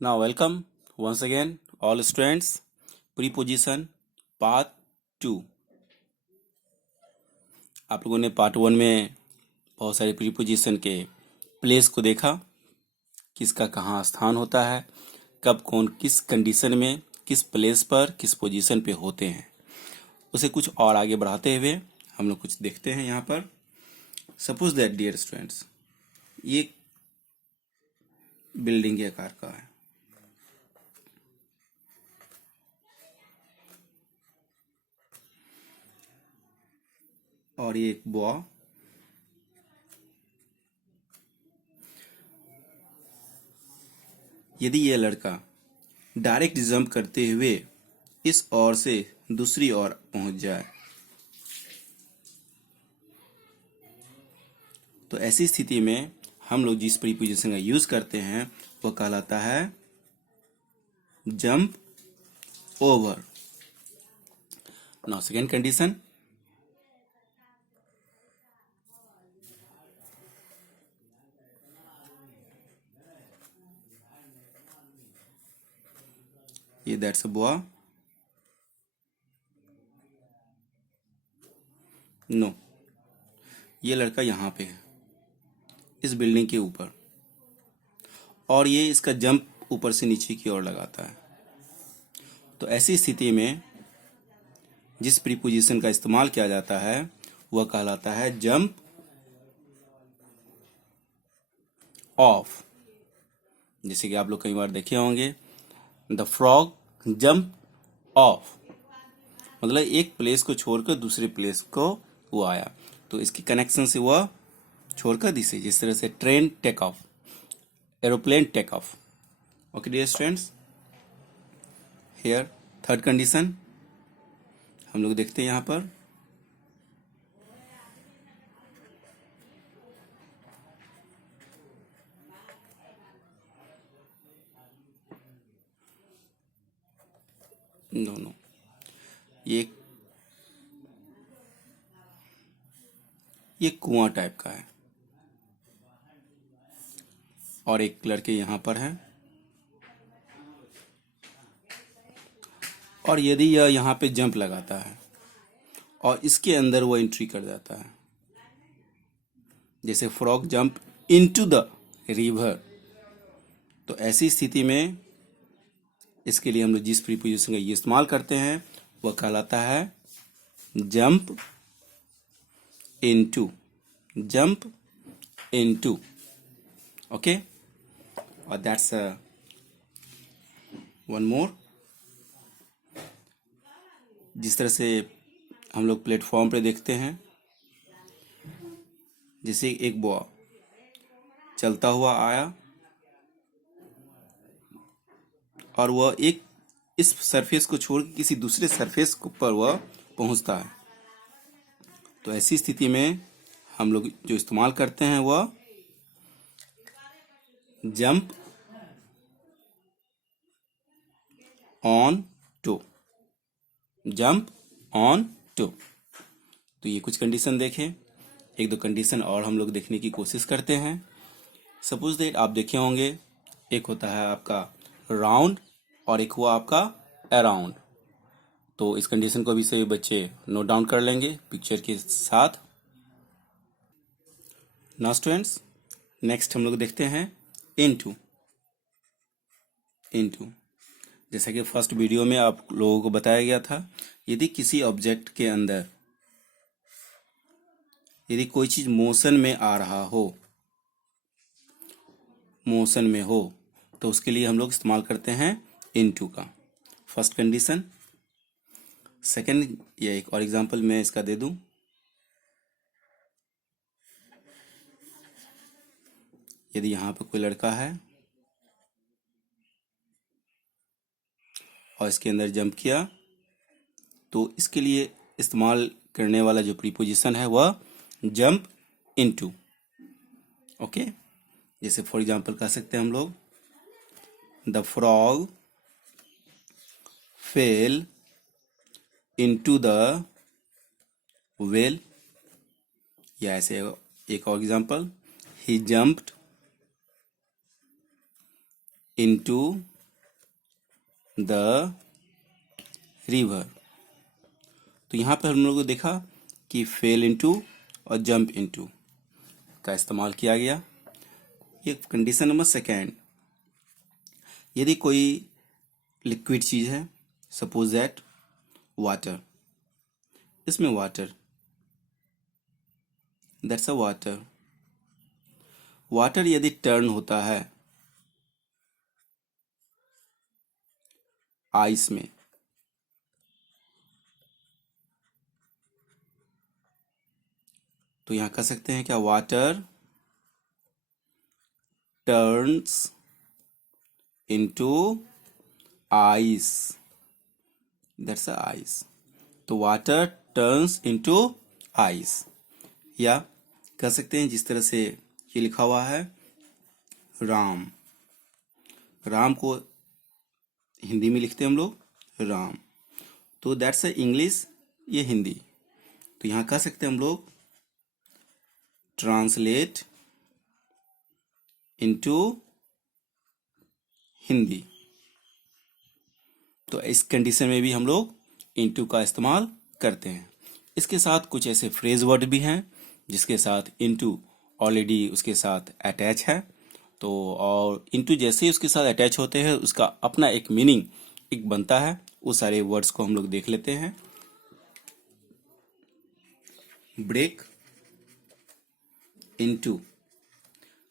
Now welcome once again all students. Preposition part 2। आप लोगों ने पार्ट 1 में बहुत सारे प्रीपोजिशन के प्लेस को देखा, किसका कहाँ स्थान होता है, कब कौन किस कंडीशन में किस प्लेस पर किस पोजीशन पे होते हैं। उसे कुछ और आगे बढ़ाते हुए हम लोग कुछ देखते हैं यहाँ पर। सपोज दैट डियर स्टूडेंट्स, ये बिल्डिंग के आकार का है और ये एक बॉय यदि यह लड़का डायरेक्ट जंप करते हुए इस ओर से दूसरी ओर पहुंच जाए तो ऐसी स्थिति में हम लोग जिस प्रीपोजिशन का यूज करते हैं वह कहलाता है jump over. Now second condition, ये दैट्स अ बॉय। नो, ये लड़का यहाँ पे है इस बिल्डिंग के ऊपर और ये इसका जंप ऊपर से नीचे की ओर लगाता है। तो ऐसी स्थिति में जिस प्रीपोजिशन का इस्तेमाल किया जाता है वह कहलाता है जंप ऑफ। जैसे कि आप लोग कई बार देखे होंगे, द फ्रॉग जंप ऑफ, मतलब एक प्लेस को छोड़कर दूसरे प्लेस को वो आया। तो इसकी कनेक्शन से वह छोड़कर दिसे, जिस तरह से train take off, aeroplane take off. Okay dear students, here third condition हम लोग देखते हैं यहाँ पर। नो, ये कुआं टाइप का है और एक लड़के यहाँ पर है और यदि यह यहाँ पे जंप लगाता है और इसके अंदर वो एंट्री कर जाता है, जैसे frog jump into the river, तो ऐसी स्थिति में इसके लिए हम लोग जिस प्रीपोजिशन का ये इस्तेमाल करते हैं वह कहलाता है jump into, jump into. Okay, और दैट्स वन मोर। जिस तरह से हम लोग प्लेटफॉर्म पे देखते हैं, जैसे एक बॉय चलता हुआ आया और वह एक इस सरफेस को छोड़ के किसी दूसरे सरफेस पर वह पहुंचता है। तो ऐसी स्थिति में हम लोग जो इस्तेमाल करते हैं वह jump on to, jump on to. तो ये कुछ कंडीशन देखें, एक दो कंडीशन और हम लोग देखने की कोशिश करते हैं। सपोज दैट आप देखे होंगे, एक होता है आपका राउंड और एक हुआ आपका अराउंड। तो इस कंडीशन को भी सभी बच्चे नोट डाउन कर लेंगे पिक्चर के साथ। नाउ स्टूडेंट्स, नेक्स्ट हम लोग देखते हैं इनटू। इनटू, जैसा कि फर्स्ट वीडियो में आप लोगों को बताया गया था, यदि किसी ऑब्जेक्ट के अंदर यदि कोई चीज मोशन में आ रहा हो, मोशन में हो, तो उसके लिए हम लोग इस्तेमाल करते हैं इनटू का। First condition. सेकंड, या एक और एग्जांपल मैं इसका दे दूं, यदि यहाँ पे कोई लड़का है और इसके अंदर जंप किया, तो इसके लिए इस्तेमाल करने वाला जो प्रीपोजिशन है वह जंप इनटू। ओके, जैसे फॉर एग्जांपल कह सकते हैं हम लोग, the frog fail into the well, या ऐसे एक और example, he jumped into the river। तो यहाँ पर हम लोगों को देखा कि फेल इनटू और जंप इनटू का इस्तेमाल किया गया। ये कंडीशन नंबर सेकेंड, यदि कोई लिक्विड चीज है, सपोज दैट वाटर, इसमें water, that's a water. Water यदि टर्न होता है आइस में, तो यहां कह सकते हैं क्या, water turns into ice, that's a ice. तो वाटर टर्न्स इनटू आइस। या कह सकते हैं जिस तरह से ये लिखा हुआ है राम, राम को हिंदी में लिखते हैं हम लोग राम, तो दैट्स अ इंग्लिश, ये हिंदी। तो यहां कह सकते हैं हम लोग ट्रांसलेट इनटू हिंदी। तो इस कंडीशन में भी हम लोग इनटू का इस्तेमाल करते हैं। इसके साथ कुछ ऐसे फ्रेज वर्ड भी हैं जिसके साथ इनटू ऑलरेडी उसके साथ अटैच है। तो और इनटू जैसे ही उसके साथ अटैच होते हैं उसका अपना एक मीनिंग एक बनता है। वो सारे वर्ड्स को हम लोग देख लेते हैं। ब्रेक इनटू,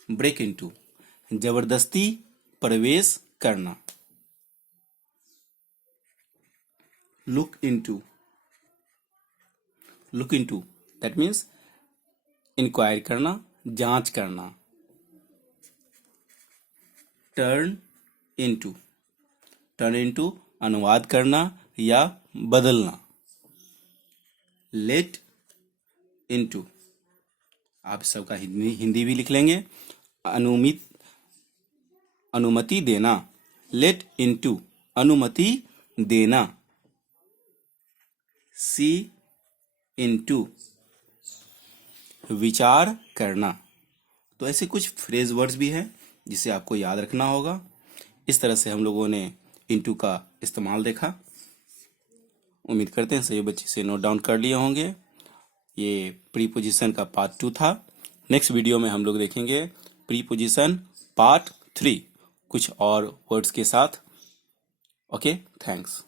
ब्रेक इनटू जबरदस्ती प्रवेश करना। Look into, look into that means inquire करना, जांच करना। टर्न इनटू, टर्न इनटू अनुवाद करना या बदलना। लेट इनटू, आप सबका हिंदी भी लिख लेंगे, अनुमति देना। लेट इनटू अनुमति देना। सी इनटू विचार करना। तो ऐसे कुछ फ्रेज वर्ड्स भी हैं जिसे आपको याद रखना होगा। इस तरह से हम लोगों ने इनटू का इस्तेमाल देखा। उम्मीद करते हैं सभी बच्चे से नोट डाउन कर लिए होंगे। ये प्रीपोजिशन का पार्ट 2 था। नेक्स्ट वीडियो में हम लोग देखेंगे प्रीपोजिशन पार्ट 3 कुछ और वर्ड्स के साथ। Okay, thanks.